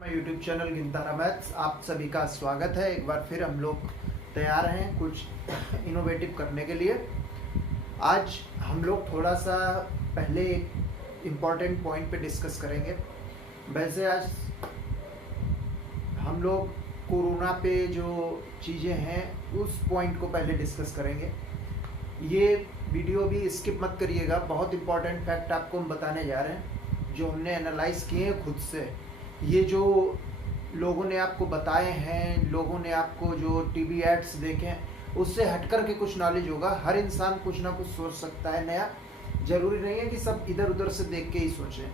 मैं YouTube channel गिनतारा maths आप सभी का स्वागत है। एक बार फिर हम लोग तैयार हैं कुछ इनोवेटिव करने के लिए। आज हम लोग थोड़ा सा पहले इम्पॉर्टेंट पॉइंट पे डिस्कस करेंगे। वैसे आज हम लोग कोरोना पे जो चीज़ें हैं उस पॉइंट को पहले डिस्कस करेंगे। ये वीडियो भी स्किप मत करिएगा, बहुत इम्पॉर्टेंट फैक्ट आपको हम बताने जा रहे हैं जो हमने एनालाइज किए हैं खुद से। ये जो लोगों ने आपको बताए हैं, लोगों ने आपको जो टीवी एड्स देखे हैं, उससे हटकर के कुछ नॉलेज होगा। हर इंसान कुछ ना कुछ सोच सकता है नया, जरूरी नहीं है कि सब इधर उधर से देख के ही सोचें,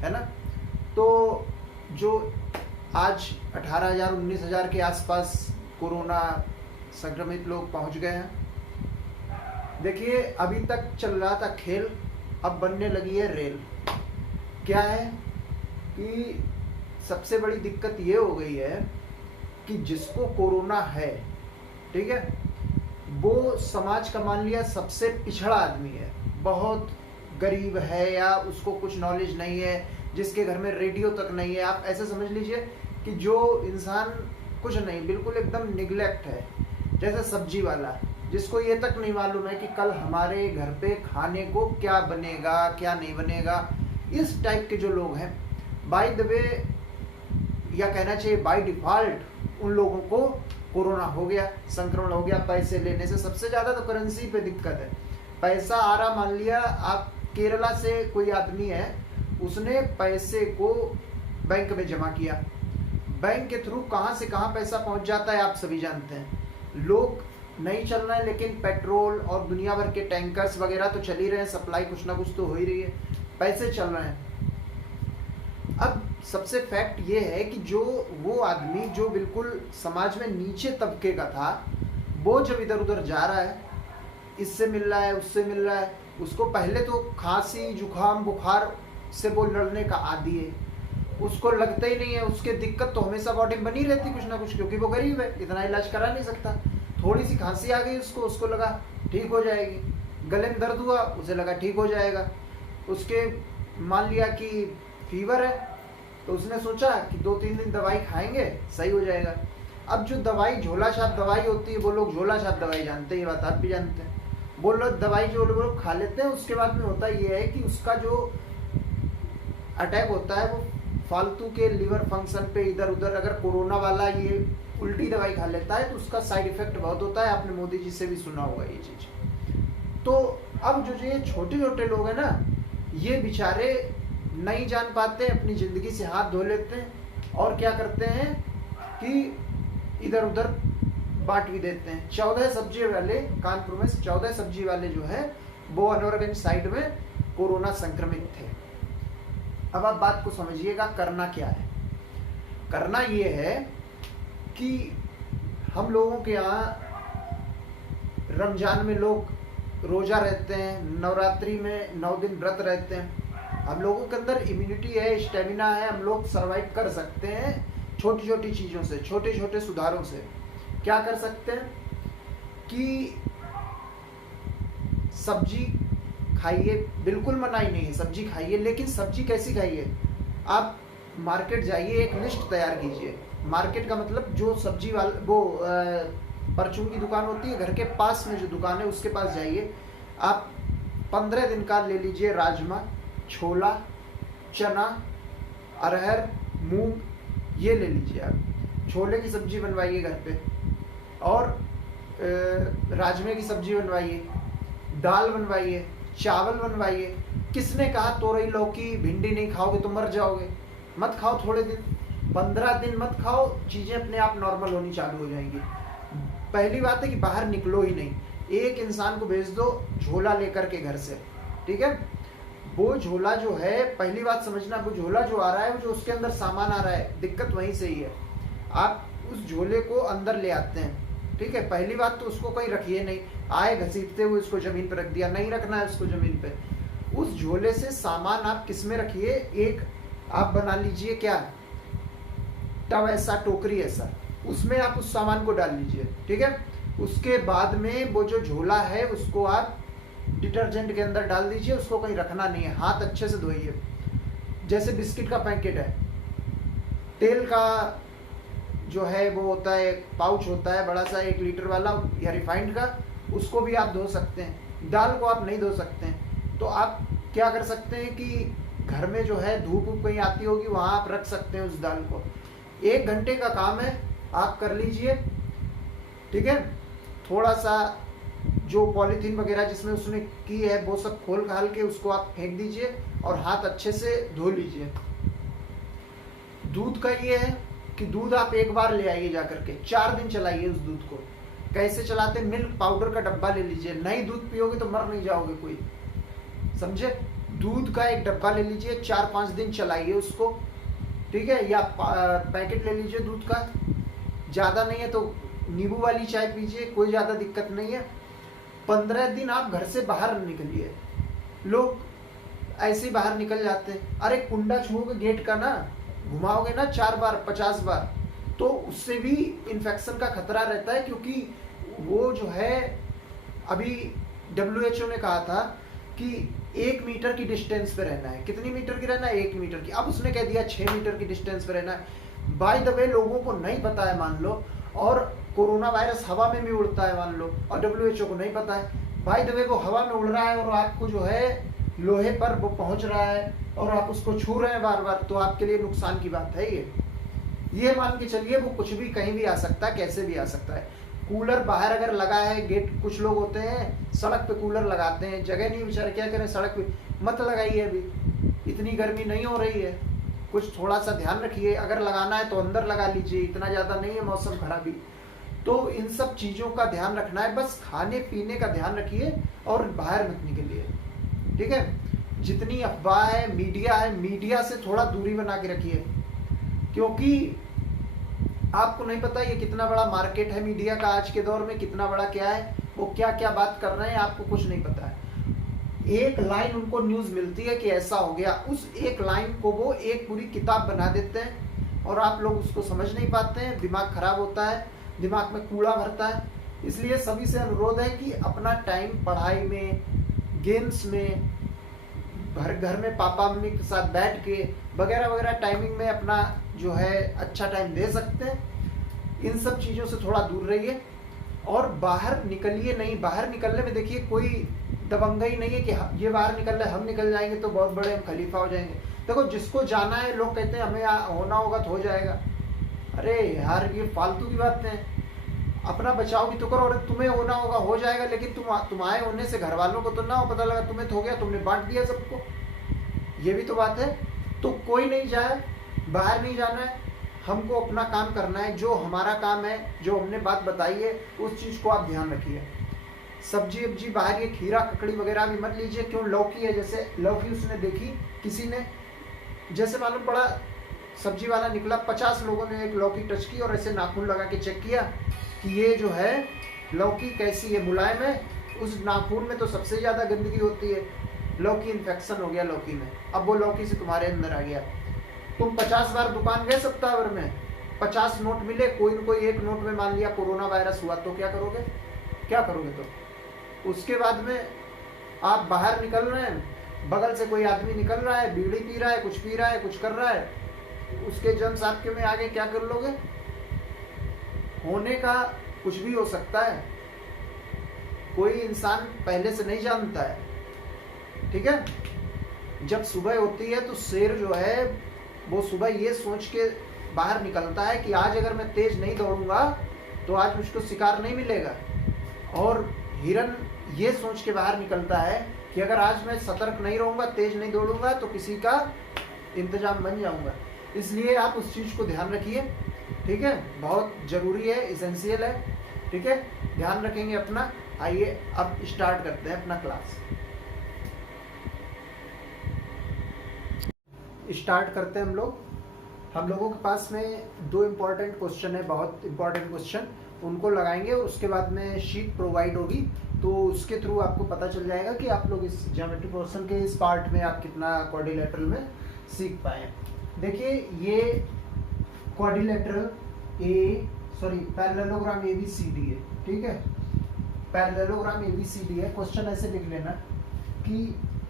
है ना। तो जो आज 18,000 19,000 के आसपास कोरोना संक्रमित लोग पहुंच गए हैं। देखिए, अभी तक चल रहा था खेल, अब बनने लगी है रेल। क्या है कि सबसे बड़ी दिक्कत ये हो गई है कि जिसको कोरोना है, ठीक है, वो समाज का मान लिया सबसे पिछड़ा आदमी है, बहुत गरीब है या उसको कुछ नॉलेज नहीं है, जिसके घर में रेडियो तक नहीं है। आप ऐसे समझ लीजिए कि जो इंसान कुछ नहीं, बिल्कुल एकदम निगलेक्ट है। जैसे सब्जी वाला, जिसको ये तक नहीं मालूम है कि कल हमारे घर पे खाने को क्या बनेगा क्या नहीं बनेगा। इस टाइप के जो लोग हैं, बाय द वे या कहना चाहिए बाय डिफॉल्ट, उन लोगों को कोरोना हो गया, संक्रमण हो गया। पैसे लेने से सबसे ज्यादा तो करेंसी पे दिक्कत है। पैसा आ रहा, मान लिया आप केरला से कोई आदमी है, उसने पैसे को बैंक में जमा किया, बैंक के थ्रू कहां से कहां पैसा पहुंच जाता है आप सभी जानते हैं। लोग नहीं चल रहे हैं, लेकिन पेट्रोल और दुनिया भर के टैंकर्स वगैरह तो चल ही रहे हैं, सप्लाई कुछ ना कुछ तो हो ही रही है, पैसे चल रहे हैं। अब सबसे फैक्ट ये है कि जो वो आदमी जो बिल्कुल समाज में नीचे तबके का था, वो जब इधर उधर जा रहा है, इससे मिल रहा है उससे मिल रहा है, उसको पहले तो खांसी जुकाम बुखार से वो लड़ने का आदी है, उसको लगता ही नहीं है। उसके दिक्कत तो हमेशा बॉडी में बनी रहती कुछ ना कुछ, क्योंकि वो गरीब है, इतना इलाज करा नहीं सकता। थोड़ी सी खांसी आ गई उसको लगा ठीक हो जाएगी। गले में दर्द हुआ, उसे लगा ठीक हो जाएगा। उसके मान लिया कि फीवर है, तो उसने सोचा कि 2-3 दिन दवाई खाएंगे सही हो जाएगा। अब जो दवाई झोला छाप दवाई होती है, वो लोग झोला छाप दवाई जानते हैं, ये बात आप भी जानते हैं। वो लोग दवाई जो लोग खा लेते हैं, उसके बाद में होता ये है कि उसका जो अटैक होता है वो फालतू के लिवर फंक्शन पे इधर उधर। अगर कोरोना वाला ये उल्टी दवाई खा लेता है तो उसका साइड इफेक्ट बहुत होता है, आपने मोदी जी से भी सुना होगा ये चीज। तो अब जो ये छोटे छोटे लोग हैं ना, ये बेचारे नहीं जान पाते, अपनी जिंदगी से हाथ धो लेते हैं और क्या करते हैं कि इधर उधर बांट भी देते हैं। 14 सब्जी वाले, कानपुर में 14 सब्जी वाले जो है वो अनवरगंज साइड में कोरोना संक्रमित थे। अब आप बात को समझिएगा, करना क्या है। करना ये है कि हम लोगों के यहाँ रमजान में लोग रोजा रहते हैं, नवरात्रि में 9 दिन व्रत रहते हैं। हम लोगों के अंदर इम्यूनिटी है, स्टेमिना है, हम लोग सरवाइव कर सकते हैं छोटी छोटी चीज़ों से, छोटे छोटे सुधारों से। क्या कर सकते हैं कि सब्जी खाइए, बिल्कुल मनाही नहीं है, सब्जी खाइए, लेकिन सब्जी कैसी खाइए। आप मार्केट जाइए, एक लिस्ट तैयार कीजिए। मार्केट का मतलब जो सब्जी वाला वो परचून की दुकान होती है, घर के पास में जो दुकान है उसके पास जाइए। आप 15 दिन का ले लीजिए राजमा, छोला, चना, अरहर, मूंग, ये ले लीजिए। आप छोले की सब्जी बनवाइए घर पे, और राजमे की सब्जी बनवाइए, दाल बनवाइए, चावल बनवाइए। किसने कहा तोरई लौकी भिंडी नहीं खाओगे तो मर जाओगे? मत खाओ थोड़े दिन, 15 दिन मत खाओ, चीजें अपने आप नॉर्मल होनी चालू हो जाएंगी। पहली बात है कि बाहर निकलो ही नहीं, एक इंसान को भेज दो झोला लेकर के घर से, ठीक है। वो झोला जो है, पहली बात समझना, वो झोला जो आ रहा है, जो उसके अंदर सामान आ रहा है, दिक्कत वहीं से ही है। आप उस झोले को अंदर ले आते हैं, ठीक है। पहली बात तो उसको कहीं रखिए नहीं, आए घसीटते हुए उसको जमीन पर रख दिया, नहीं रखना है उसको जमीन पे। उस झोले से सामान आप किस में रखिए, एक आप बना लीजिए क्या, टब ऐसा, टोकरी ऐसा, उसमें आप उस सामान को डाल लीजिए, ठीक है। उसके बाद में वो जो झोला है उसको आप डिटर्जेंट के अंदर डाल दीजिए, उसको कहीं रखना नहीं है, हाथ अच्छे से धोइए। जैसे बिस्किट का पैकेट है, तेल का जो है वो होता है, पाउच होता है बड़ा सा 1 लीटर वाला या रिफाइंड का, उसको भी आप धो सकते हैं। दाल को आप नहीं धो सकते हैं। तो आप क्या कर सकते हैं कि घर में जो है धूप कहीं आती होगी, वहाँ आप रख सकते हैं उस दाल को। 1 घंटे का काम है, आप कर लीजिए, ठीक है। थोड़ा सा जो पॉलीथीन वगैरह जिसमें उसने की है वो सब खोल खाल के उसको आप फेंक दीजिए और हाथ अच्छे से धो लीजिए। दूध का ये है कि दूध आप एक बार ले आइए जाकर के, 4 दिन चलाइए उस दूध को। कैसे चलाते? मिल्क पाउडर का डब्बा ले लीजिए, नहीं दूध पियोगे तो मर नहीं जाओगे कोई, समझे। दूध का एक डब्बा ले लीजिए, 4-5 दिन चलाइए उसको, ठीक है। या पैकेट ले लीजिए दूध का, ज़्यादा नहीं है तो नींबू वाली चाय पीजिए, कोई ज़्यादा दिक्कत नहीं है। 15 दिन आप घर से बाहर निकलिए। लोग ऐसे ही बाहर निकल जाते हैं, अरे कुंडा छूओगे गेट का ना, घुमाओगे ना 4 बार 50 बार, तो उससे भी इन्फेक्शन का खतरा रहता है। क्योंकि वो जो है, अभी WHO ने कहा था कि 1 मीटर की डिस्टेंस पे रहना है। कितनी मीटर की रहना है? 1 मीटर की। अब उसने कह दिया 6 मीटर की डिस्टेंस पे रहना है। बाय द वे लोगों को नहीं पता है मान लो, और कोरोना वायरस हवा में भी उड़ता है मान लो, और WHO को नहीं पता है। बाय द वे वो हवा में उड़ रहा है और आपको जो है लोहे पर वो पहुंच रहा है और आप उसको छू रहे हैं बार बार, तो आपके लिए नुकसान की बात है ये मान के चलिए। वो कुछ भी कहीं भी आ सकता है, कैसे भी आ सकता है। कूलर बाहर अगर लगा है, गेट, कुछ लोग होते हैं सड़क पे कूलर लगाते हैं, जगह नहीं बेचारे, क्या करें, सड़क पे मत लगाइए। अभी इतनी गर्मी नहीं हो रही है, कुछ थोड़ा सा ध्यान रखिए। अगर लगाना है तो अंदर लगा लीजिए, इतना ज़्यादा नहीं है मौसम खराबी। तो इन सब चीज़ों का ध्यान रखना है, बस खाने पीने का ध्यान रखिए और बाहर मत निकलिए, ठीक है। जितनी अफवाह है, मीडिया से थोड़ा दूरी बना के रखिए, क्योंकि आपको नहीं पता ये कितना बड़ा मार्केट है मीडिया का आज के दौर में, कितना बड़ा क्या है, वो क्या क्या बात कर रहे हैं आपको कुछ नहीं पता है। एक लाइन उनको न्यूज़ मिलती है कि ऐसा हो गया, उस एक लाइन को वो एक पूरी किताब बना देते हैं और आप लोग उसको समझ नहीं पाते हैं, दिमाग खराब होता है, दिमाग में कूड़ा भरता है। इसलिए सभी से अनुरोध है कि अपना टाइम पढ़ाई में, गेम्स में, घर में पापा मम्मी के साथ बैठ के वगैरह वगैरह टाइमिंग में अपना जो है अच्छा टाइम दे सकते हैं। इन सब चीज़ों से थोड़ा दूर रहिए और बाहर निकलिए नहीं। बाहर निकलने में देखिए कोई दबंगई नहीं है कि ये बाहर निकल रहे, हम निकल जाएंगे तो बहुत बड़े हम खलीफा हो जाएंगे। देखो जिसको जाना है, लोग कहते हैं हमें होना होगा तो हो जाएगा। अरे यार ये फालतू की बातें हैं। अपना बचाव भी तो करो, और तुम्हें होना होगा हो जाएगा, लेकिन तुम्हारे होने से घर वालों को तो ना हो पता लगा तुम्हें तो हो गया, तुमने बांट दिया सबको, ये भी तो बात है। तो कोई नहीं जाए, बाहर नहीं जाना है, हमको अपना काम करना है, जो हमारा काम है, जो हमने बात बताई है उस चीज़ को आप ध्यान रखिए। सब्जी वब्जी बाहर ये खीरा ककड़ी वगैरह भी मत लीजिए। क्यों? लौकी है, जैसे लौकी उसने देखी किसी ने, जैसे मालूम पड़ा सब्जी वाला निकला, 50 लोगों ने एक लौकी टच की और ऐसे नाखून लगा के चेक किया कि ये जो है लौकी कैसी है, मुलायम है। उस नाखून में तो सबसे ज़्यादा गंदगी होती है, लौकी इन्फेक्शन हो गया लौकी में, अब वो लौकी से तुम्हारे अंदर आ गया। तुम 50 बार दुकान गए सप्ताह भर में, 50 नोट मिले, कोई न कोई एक नोट में मान लिया कोरोना वायरस हुआ, तो क्या करोगे? क्या करोगे? तो उसके बाद में आप बाहर निकल रहे हैं, बगल से कोई आदमी निकल रहा है, बीड़ी पी रहा है, कुछ पी रहा है, कुछ कर रहा है, उसके जर्म्स आपके में आगे क्या कर लोगे? होने का कुछ भी हो सकता है, कोई इंसान पहले से नहीं जानता है, ठीक है। जब सुबह होती है तो शेर जो है वो सुबह ये सोच के बाहर निकलता है कि आज अगर मैं तेज नहीं दौड़ूंगा तो आज मुझको शिकार नहीं मिलेगा, और हिरन ये सोच के बाहर निकलता है कि अगर आज मैं सतर्क नहीं रहूंगा, तेज नहीं दौड़ूंगा तो किसी का इंतजाम बन जाऊंगा। इसलिए आप उस चीज़ को ध्यान रखिए, ठीक है, बहुत ज़रूरी है, इसेंशियल है, ठीक है, ध्यान रखेंगे अपना। आइए अब स्टार्ट करते हैं अपना क्लास। स्टार्ट करते हैं हम लोगों के पास में 2 इम्पॉर्टेंट क्वेश्चन है, बहुत इम्पॉर्टेंट क्वेश्चन, उनको लगाएंगे और उसके बाद में शीट प्रोवाइड होगी, तो उसके थ्रू आपको पता चल जाएगा कि आप लोग इस ज्योमेट्री पोर्शन के इस पार्ट में आप कितना क्वाड्रिलेटरल में सीख पाए। देखिए ये क्वाड्रिलेटरल पैरेललोग्राम ABCD है, ठीक है, पैरेललोग्राम ABCD है। क्वेश्चन ऐसे लिख लेना कि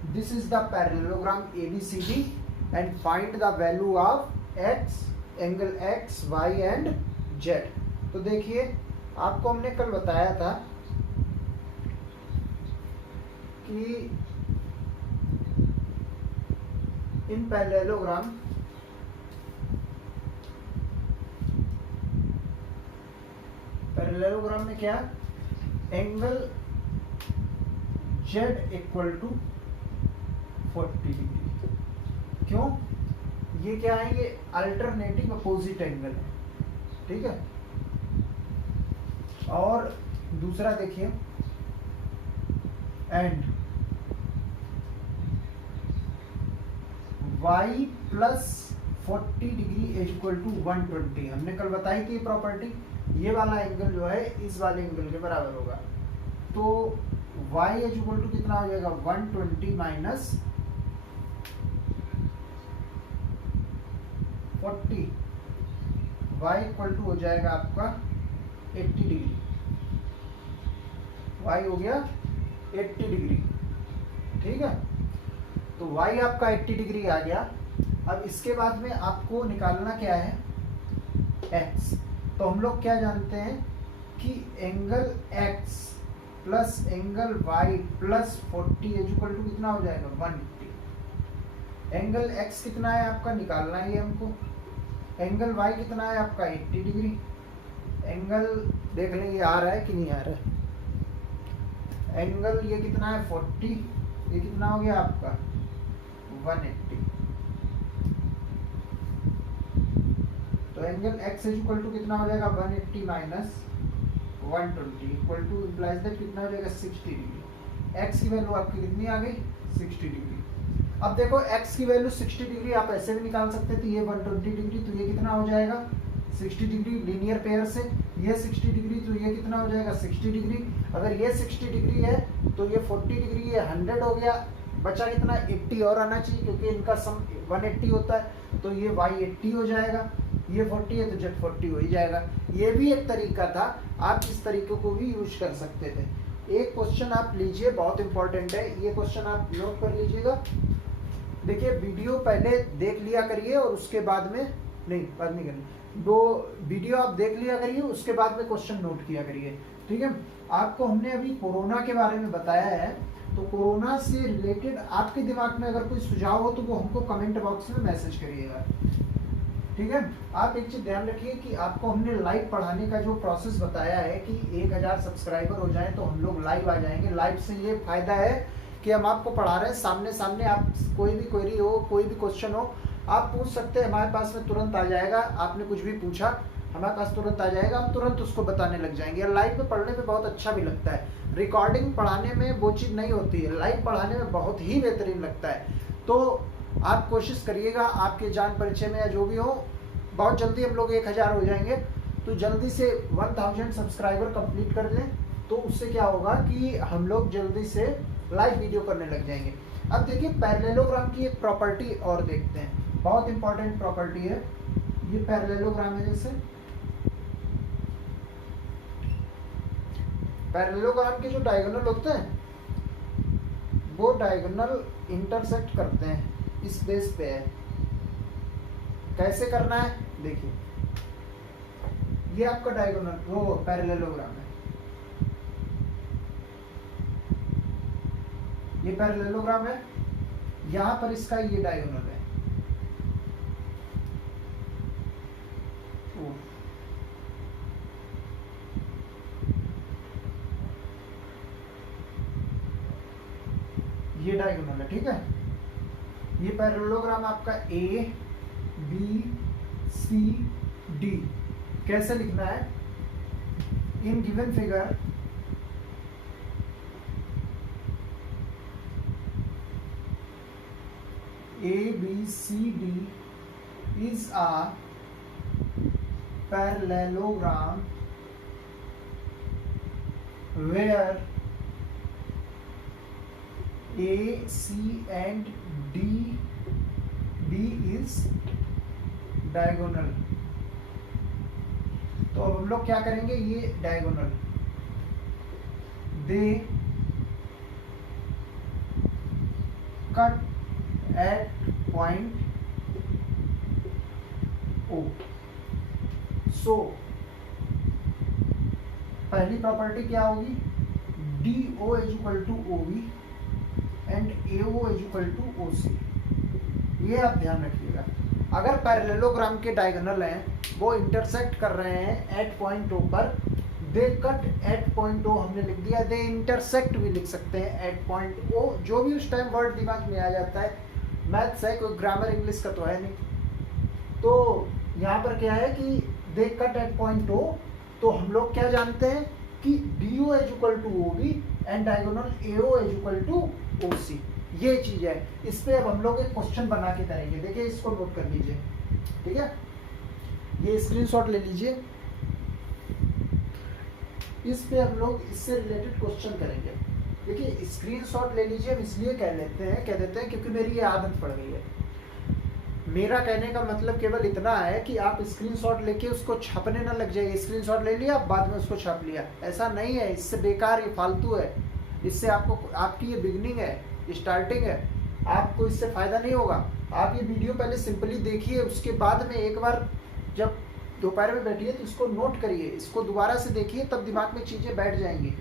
this is the parallelogram ABCD and find the value of x, angle x y and z. तो देखिए आपको हमने कल बताया था कि इन पैरेललोग्राम में क्या, angle z equal to 40 degree. क्यों, ये क्या है, ये अल्टरनेटिंग अपोजिट एंगल है, ठीक है। और दूसरा देखिए, and y plus 40 degree is equal to 120। हमने कल बताई थी प्रॉपर्टी, ये वाला एंगल जो है इस वाले एंगल के बराबर होगा। तो y इज इक्वल टू कितना हो जाएगा, 120 माइनस 40, y इक्वल टू हो जाएगा आपका 80 डिग्री। y हो गया 80 डिग्री, ठीक है। तो y आपका 80 डिग्री आ गया। अब इसके बाद में आपको निकालना क्या है, x। तो हम लोग क्या जानते हैं कि angle x plus angle y plus 40 is equal to कितना हो जाएगा, 180। एंगल x कितना है आपका, निकालना है हमको। एंगल y कितना है आपका, 80 डिग्री। एंगल देख लेंगे आ रहा है कि नहीं आ रहा है। एंगल ये कितना है 40, ये कितना हो गया आपका 180। तो angle x is equal to कितना हो जाएगा, 180 minus 120 equal to implies that कितना हो जाएगा, 60 डिग्री। x की वैल्यू आपकी कितनी आ गई, 60 डिग्री। अब देखो x की वैल्यू 60 डिग्री आप ऐसे भी निकाल सकते थे, ये 120 डिग्री, तो ये कितना हो जाएगा 60 डिग्री लीनियर पेयर से। ये 60 डिग्री, तो ये कितना हो जाएगा 60 डिग्री। अगर ये 60 डिग्री है तो ये 40 डिग्री, ये 100 हो गया। बचा कितना, 80 और आना चाहिए क्योंकि इनका सम 180 होता है। तो ये y 80 हो जाएगा, ये 40 है तो z 40 हो ही जाएगा। ये भी एक तरीका था, आप इस तरीके को भी यूज कर सकते थे। एक क्वेश्चन आप लीजिए, बहुत इंपॉर्टेंट है ये क्वेश्चन, आप नोट कर लीजिएगा। देखिए वीडियो पहले देख लिया करिए और उसके बाद में बाद नहीं करनी, दो वीडियो आप देख लिया करिए, उसके बाद में क्वेश्चन नोट किया करिए, ठीक है। आपको हमने अभी कोरोना के बारे में बताया है, तो कोरोना से रिलेटेड आपके दिमाग में अगर कोई सुझाव हो तो वो हमको कमेंट बॉक्स में मैसेज करिएगा, ठीक है। आप एक चीज ध्यान रखिए कि आपको हमने लाइव पढ़ाने का जो प्रोसेस बताया है कि 1000 सब्सक्राइबर हो जाए तो हम लोग लाइव आ जाएंगे। लाइव से ये फायदा है कि हम आपको पढ़ा रहे हैं सामने सामने, आप कोई भी क्वेरी हो, कोई भी क्वेश्चन हो, आप पूछ सकते हैं, हमारे पास में तुरंत आ जाएगा। आपने कुछ भी पूछा हमारे पास तुरंत आ जाएगा, हम तुरंत उसको बताने लग जाएंगे। लाइव में पढ़ने में बहुत अच्छा भी लगता है, रिकॉर्डिंग पढ़ाने में वो चीज़ नहीं होती है, लाइव पढ़ाने में बहुत ही बेहतरीन लगता है। तो आप कोशिश करिएगा, आपके जान परिचय में या जो भी हो, बहुत जल्दी हम लोग 1000 हो जाएंगे, तो जल्दी से 1000 सब्सक्राइबर कंप्लीट कर लें, तो उससे क्या होगा कि हम लोग जल्दी से लाइव वीडियो करने लग जाएंगे। अब देखिए पैरेललोग्राम की एक प्रॉपर्टी और देखते हैं, बहुत इंपॉर्टेंट प्रॉपर्टी है ये। पैरेललोग्राम है, जैसे पैरेललोग्राम के जो डायगोनल होते हैं वो डायगोनल इंटरसेक्ट करते हैं, इस बेस पे है। कैसे करना है देखिए, ये आपका डायगोनल वो पैरेललोग्राम है, ये पैरेललोग्राम है, यहाँ पर इसका ये डायगोनल है। ये डायगोनल है, ठीक है। ये पैरेललोग्राम आपका ए बी सी डी कैसे लिखना है, in given figure ABCD is a parallelogram where A, C and D is diagonal। तो अब हम लोग क्या करेंगे, ये diagonal they cut at point O. So पहली प्रॉपर्टी क्या होगी, D O is equal to O B and A O is equal to O C. ये आप ध्यान रखिएगा। अगर पैरेललोग्राम के डायगोनल हैं वो इंटरसेक्ट कर रहे हैं एट पॉइंट ओ पर, दे कट एट पॉइंट ओ हमने लिख दिया, दे इंटरसेक्ट भी लिख सकते हैं एट पॉइंट ओ। जो भी उस टाइम वर्ड दिमाग में आ जाता है, मैथ्स है, कोई ग्रामर इंग्लिश का तो है नहीं। तो यहाँ पर क्या है कि they cut at point O, तो हम लोग क्या जानते हैं कि D O is equal to O B and diagonal A O is equal to O C. ये चीज है। इस पे अब हम लोग एक क्वेश्चन बना के करेंगे। देखिए इसको नोट कर लीजिए, ठीक है, ये स्क्रीनशॉट ले लीजिए। इस पे हम लोग इससे रिलेटेड क्वेश्चन करेंगे। देखिए स्क्रीनशॉट ले लीजिए, हम इसलिए कह देते हैं क्योंकि मेरी ये आदत पड़ गई है। मेरा कहने का मतलब केवल इतना है कि आप स्क्रीनशॉट लेके उसको छापने ना लग जाइए। स्क्रीनशॉट ले लिया, बाद में उसको छाप लिया, ऐसा नहीं है। इससे बेकार, ये फालतू है। इससे आपको, आपकी ये बिगनिंग है, स्टार्टिंग है, आपको इससे फायदा नहीं होगा। आप ये वीडियो पहले सिंपली देखिए, उसके बाद में एक बार जब दोपहर में बैठिए तो इसको नोट करिए, इसको दोबारा से देखिए, तब दिमाग में चीज़ें बैठ जाएंगी।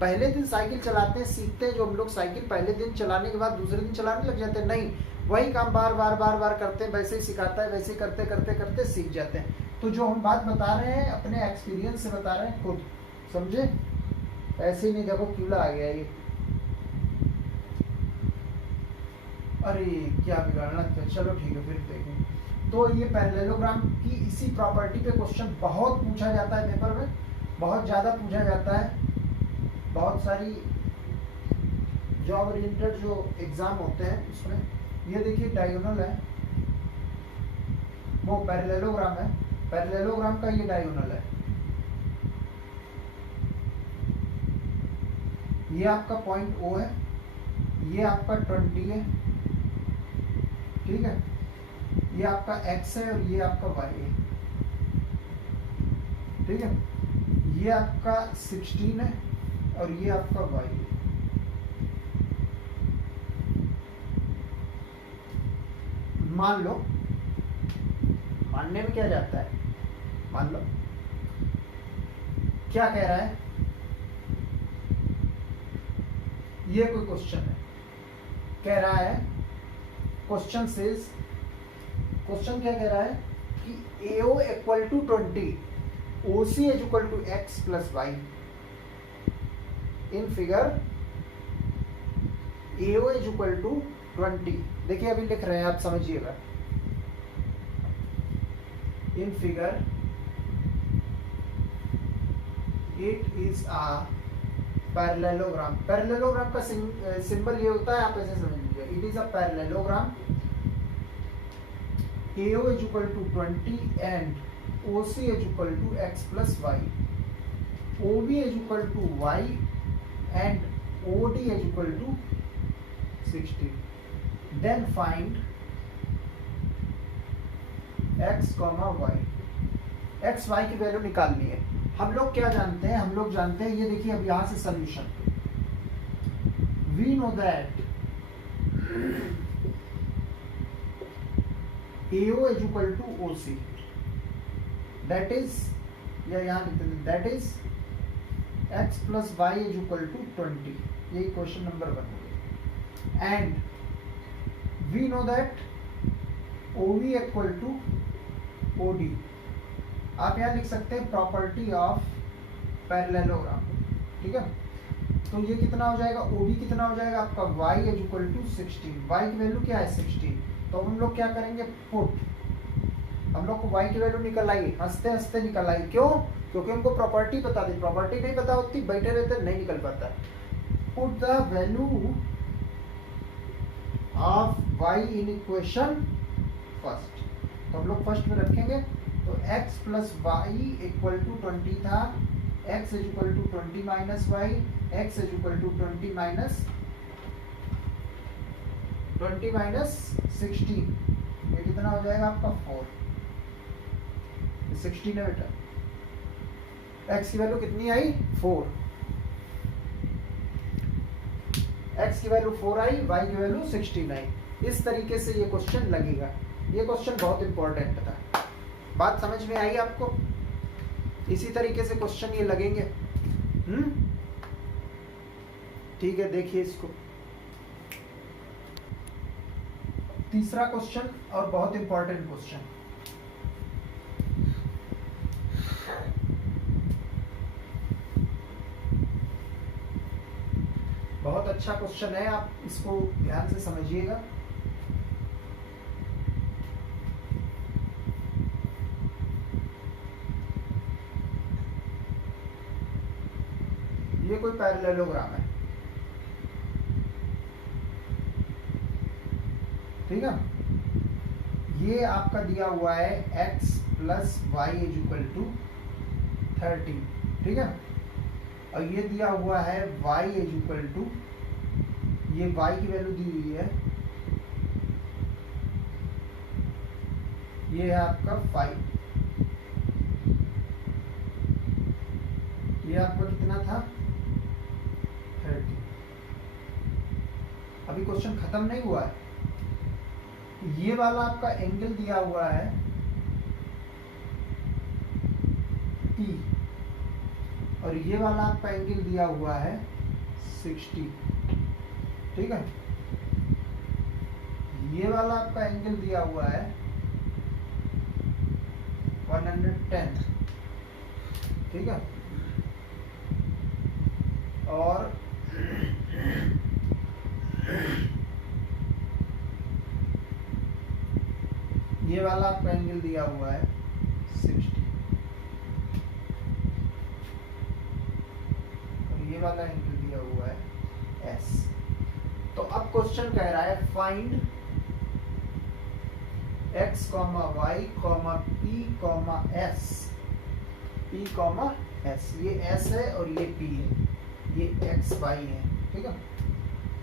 पहले दिन साइकिल चलाते हैं, सीखते हैं जो हम लोग साइकिल, पहले दिन चलाने के बाद दूसरे दिन चलाने लग जाते हैं, नहीं, वही काम बार बार करते हैं, वैसे ही सिखाता है, वैसे ही करते करते करते सीख जाते हैं। तो जो हम बात बता रहे हैं अपने एक्सपीरियंस से बता रहे हैं, खुद समझे, ऐसे ही नहीं। देखो कीड़ा आ गया ये, अरे क्या बिगाड़ना था। चलो ठीक है, फिर देखें। तो ये पैरेललोग्राम की इसी प्रॉपर्टी पे क्वेश्चन बहुत पूछा जाता है पेपर में, बहुत ज़्यादा पूछा जाता है। बहुत सारी जॉब ओरिएंटेड जो एग्जाम होते हैं उसमें, ये देखिए डायगोनल है, वो पैरेललोग्राम है, पैरेललोग्राम का ये डायगोनल है। ये आपका पॉइंट ओ है, ये आपका 20 है, ठीक है, ये आपका x है और ये आपका y है, ठीक है, ये आपका 16 है और ये आपका y है। मान लो, मानने में क्या जाता है, मान लो क्या कह रहा है, ये कोई क्वेश्चन है, कह रहा है, क्वेश्चन सेज, क्वेश्चन क्या कह रहा है कि AO equal to 20, OC is equal to x plus y. In figure AO is equal to 20, देखिए अभी लिख रहे हैं, आप समझिएगा। In figure it is a parallelogram. Parallelogram का सिंबल ये होता है, आप ऐसे समझ लीजिए, it is a parallelogram, AO is equal to 20 and OC is equal to x plus y. OB is equal to y and OD is equal to 60. Then find x, y. x, y की value निकालनी है। हम लोग क्या जानते हैं, हम लोग जानते हैं, ये देखिए अब यहाँ से solution, we know that AO is equal to OC, that is, या यहाँ लिखते हैं, that is x plus y is equal to 20, ये क्वेश्चन नंबर 1 हो गया। and we know that OB equal to OD, आप यहाँ लिख सकते हैं प्रॉपर्टी ऑफ पैरेललोग्राम, ठीक है। तो ये कितना हो जाएगा, OB कितना हो जाएगा आपका y is equal to 16, y की वैल्यू क्या है 16, तो हम लोग क्या करेंगे, पुट, हम लोग को y की वैल्यू निकल आई, हंसते हंसते निकल आई, क्यों, क्योंकि हमको प्रॉपर्टी बता दी, प्रॉपर्टी नहीं पता होती बैठे रहते नहीं निकल पाता। Put the value of y in equation first, तो हम लोग फर्स्ट में रखेंगे, तो x plus y equal to 20 था, x is equal to 20 minus y, x is equal to 20 minus 16, ये कितना हो जाएगा आपका 4, 16 है बेटा, x की वैल्यू कितनी आई 4, x की वैल्यू 4 आई, y की वैल्यू 16 आई। इस तरीके से ये क्वेश्चन लगेगा, ये क्वेश्चन बहुत इंपॉर्टेंट था, बात समझ में आई आपको? इसी तरीके से क्वेश्चन ये लगेंगे। ठीक है, देखिए इसको तीसरा क्वेश्चन और बहुत इंपॉर्टेंट क्वेश्चन। बहुत अच्छा क्वेश्चन है, आप इसको ध्यान से समझिएगा। ये कोई पैरेललोग्राम है, ठीक है। ये आपका दिया हुआ है x plus y is equal to 30, ठीक है। और ये दिया हुआ है y इज इक्वल टू, ये y की वैल्यू दी हुई है, ये है आपका 5, ये आपका कितना था 30। अभी क्वेश्चन खत्म नहीं हुआ है। ये वाला आपका एंगल दिया हुआ है P, और ये वाला आपका एंगल दिया हुआ है 60, ठीक है। ये वाला आपका एंगल दिया हुआ है 110, ठीक है। और ये वाला आपका एंगल दिया हुआ है 60, और ये वाला एंगल दिया हुआ है S। तो अब क्वेश्चन कह रहा है find x, y, p, s। ये s है और ये p है, ये x, y है, ठीक है।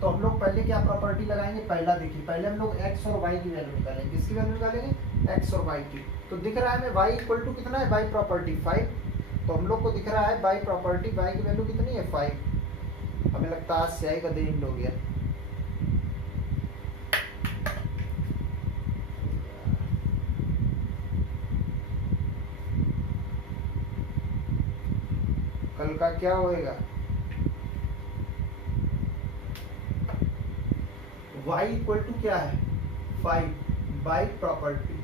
तो हम लोग पहले क्या प्रॉपर्टी लगाएंगे, पहला देखिए, पहले हम लोग x और y की वैल्यू निकालेंगे। किसकी वैल्यू निकालेंगे, x और y की। तो दिख रहा है हमें y इक्वल टू कितना है, बाई प्रॉपर्टी 5। तो हम लोग को दिख रहा है बाई प्रॉपर्टी y की वैल्यू कितनी है 5। हमें लगता है आज स्याही का दिन हो गया। कल का क्या होएगा, y इक्वल टू क्या है 5 बाई प्रॉपर्टी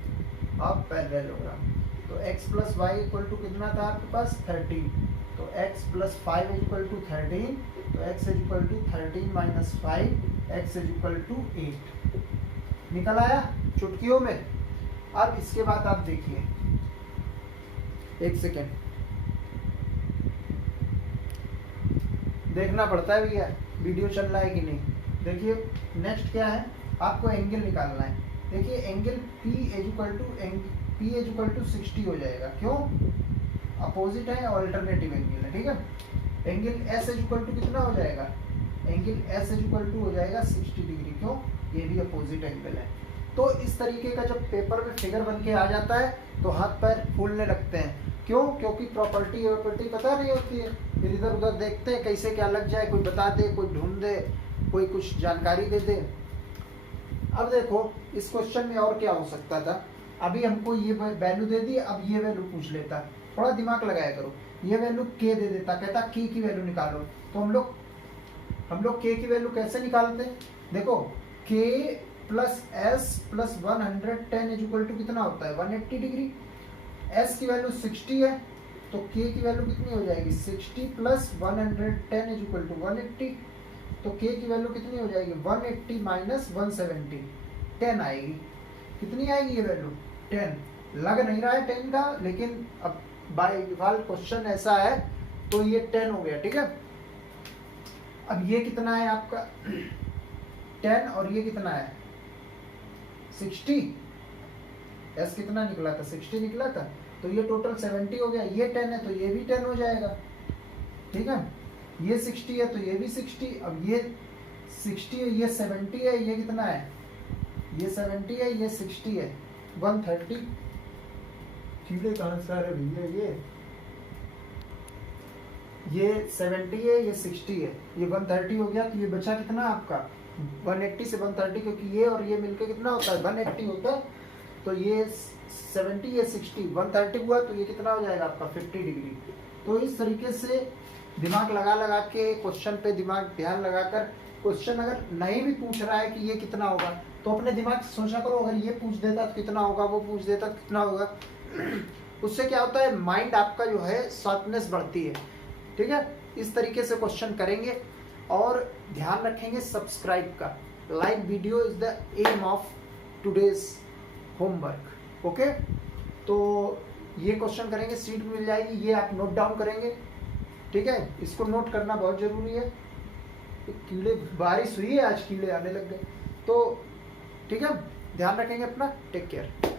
ऑफ पैरेललोग्राम। तो x plus y equal to कितना था आपके पास 13। तो x plus 5 is equal to 13, तो x is equal to 13 minus 5, x is equal to 8। निकल आया चुटकियों में। अब इसके बाद आप देखिए, एक सेकेंड देखना पड़ता है भैया वीडियो चल रहा है कि नहीं। देखिए नेक्स्ट क्या है, आपको एंगल निकालना है। देखिए angle P is equal to 60 हो जाएगा, क्यों, अपोजिट है, ऑल्टरनेटिव एंगल है, ठीक है। Angle S is equal to कितना हो जाएगा, angle S is equal to हो जाएगा 60 डिग्री, क्यों, ये भी अपोजिट एंगल है। तो इस तरीके का जब पेपर में फिगर बन के आ जाता है तो हाथ पैर फूलने लगते हैं, क्यों, क्योंकि प्रॉपर्टी पता नहीं होती है। फिर इधर उधर देखते हैं कैसे क्या लग जाए, कोई बता दे, कोई ढूंढ दे, कोई कुछ जानकारी दे दे। अब देखो इस क्वेश्चन में और क्या हो सकता था। अभी हमको ये वैल्यू दे दी, अब ये वैल्यू पूछ लेता, थोड़ा दिमाग लगाया करो। ये वैल्यू k दे देता, कहता k की वैल्यू निकालो। तो हम लोग k की वैल्यू कैसे निकालते हैं, देखो k plus s plus 110 is equal to कितना होता है 180 डिग्री। s की वैल्यू 60 है, तो k की वैल्यू कितनी हो जाएगी 60 प्लस 110 इज इक्वल टू 180। तो k की वैल्यू कितनी हो जाएगी 180 माइनस 170, 10 आएगी। कितनी आएगी ये वैल्यू 10। लग नहीं रहा है 10 का, लेकिन अब बाय डिफॉल्ट क्वेश्चन ऐसा है तो ये 10 हो गया, ठीक है। अब ये कितना है आपका 10 और ये कितना है 60। s कितना निकला था 60 निकला था, तो ये टोटल 70 हो गया। ये 10 है तो ये भी 10 हो जाएगा, ठीक है। ये 60 है तो ये भी 60। अब ये 60 है, ये 70 है, ये कितना है, ये 70 है, ये 60 है, 130। कीड़े कहाँ से आ रहे भैया, ये 70 है, ये 60 है, ये 130 हो गया। तो ये बचा कितना आपका 180 से 130, क्योंकि ये और ये मिलके कितना होता है 180 होता है। तो ये 70, ये 60, 130 हुआ तो ये कितना हो जाएगा आपका 50 डिग्री। तो इस तरीके से दिमाग लगा लगा के क्वेश्चन पे दिमाग ध्यान लगाकर, क्वेश्चन अगर नहीं भी पूछ रहा है कि ये कितना होगा तो अपने दिमाग से सोचा करो, अगर ये पूछ देता तो कितना होगा, वो पूछ देता तो कितना होगा। उससे क्या होता है, माइंड आपका जो है शार्पनेस बढ़ती है। ठीक है, इस तरीके से क्वेश्चन करेंगे और ध्यान रखेंगे सब्सक्राइब का। Like video is the aim of today's homework. Okay, तो ये क्वेश्चन करेंगे, सीट मिल जाएगी, ये आप नोट डाउन करेंगे। ठीक है, इसको नोट करना बहुत जरूरी है। कीड़े, बारिश हुई है आज, कीड़े आने लग गए। तो ठीक है, ध्यान रखेंगे अपना, टेक केयर।